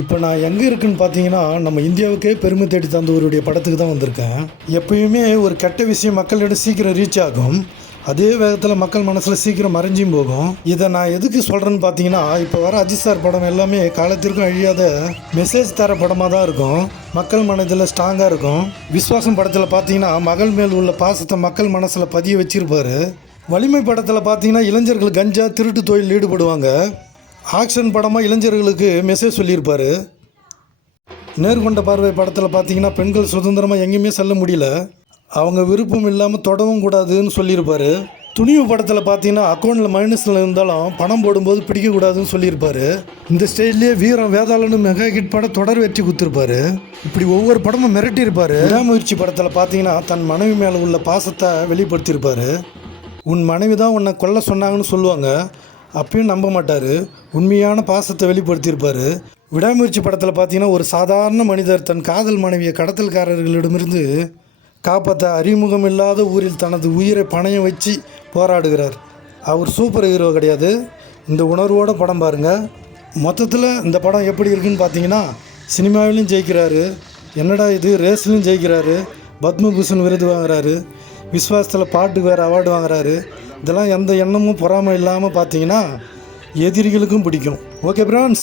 இப்போ நான் எங்கே இருக்குன்னு பார்த்தீங்கன்னா, நம்ம இந்தியாவுக்கே பெருமை தேடி தந்தவருடைய படத்துக்கு தான் வந்திருக்கேன். எப்பயுமே ஒரு கெட்ட விஷயம் மக்களிடம் சீக்கிரம் ரீச் ஆகும். அதே வேகத்தில் மக்கள் மனசில் சீக்கிரம் மறைஞ்சும் போகும். இதை நான் எதுக்கு சொல்கிறேன்னு பார்த்தீங்கன்னா, இப்போ வர அஜித் சார் படம் எல்லாமே காலத்திற்கும் அழியாத மெசேஜ் தர படமாக தான் இருக்கும். மக்கள் மனதில் ஸ்ட்ராங்காக இருக்கும். விஸ்வாசம் படத்தில் பார்த்தீங்கன்னா, மகள் மேல் உள்ள பாசத்தை மக்கள் மனசில் பதிய வச்சிருப்பாரு. வலிமை படத்தில் பார்த்தீங்கன்னா, இளைஞர்கள் கஞ்சா திருட்டு தொழில் ஈடுபடுவாங்க. ஆக்ஷன் படமாக இளைஞர்களுக்கு மெசேஜ் சொல்லியிருப்பார். நேர்கொண்ட பார்வை படத்தில் பார்த்தீங்கன்னா, பெண்கள் சுதந்திரமாக எங்கேயுமே செல்ல முடியல, அவங்க விருப்பம் இல்லாமல் தொடவும் கூடாதுன்னு சொல்லியிருப்பார். துணிவு படத்தில் பார்த்தீங்கன்னா, அக்கௌண்ட்டில் மைனஸில் இருந்தாலும் பணம் போடும்போது பிடிக்கக்கூடாதுன்னு சொல்லியிருப்பார். இந்த ஸ்டைல்லேயே வீரம் வேதாளன்னு மெகா ஹிட் படம் தொடர் வெற்றி கொடுத்துருப்பாரு. இப்படி ஒவ்வொரு படமும் மிரட்டியிருப்பார். விடாமுயற்சி படத்தில் பார்த்தீங்கன்னா, தன் மனைவி மேலே உள்ள பாசத்தை வெளிப்படுத்தியிருப்பார். உன் மனைவி தான் உன்னை கொல்ல சொன்னாங்கன்னு சொல்லுவாங்க, அப்பயும் நம்ப மாட்டார். உண்மையான பாசத்தை வெளிப்படுத்தியிருப்பார். விடாமுயற்சி படத்தில் பார்த்தீங்கன்னா, ஒரு சாதாரண மனிதர் தன் காதல் மனைவியை கடத்தல்காரர்களிடமிருந்து காப்பாற்ற அறிமுகம் இல்லாத ஊரில் தனது உயிரை பணயம் வச்சு போராடுகிறார். அவர் சூப்பர் ஹீரோ கிடையாது. இந்த உணர்வோடு படம் பாருங்கள். மொத்தத்தில் இந்த படம் எப்படி இருக்குன்னு பார்த்தீங்கன்னா, சினிமாவிலையும் ஜெயிக்கிறாரு, என்னடா இது ரேஸ்லையும் ஜெயிக்கிறாரு, பத்மபூஷன் விருது வாங்குறாரு, விஸ்வாசத்தில் பாட்டுக்கு வேறு அவார்டு வாங்குறாரு. இதெல்லாம் எந்த எண்ணமும் பொறாமை இல்லாமல் பார்த்தீங்கன்னா எதிரிகளுக்கும் பிடிக்கும். Okay friends.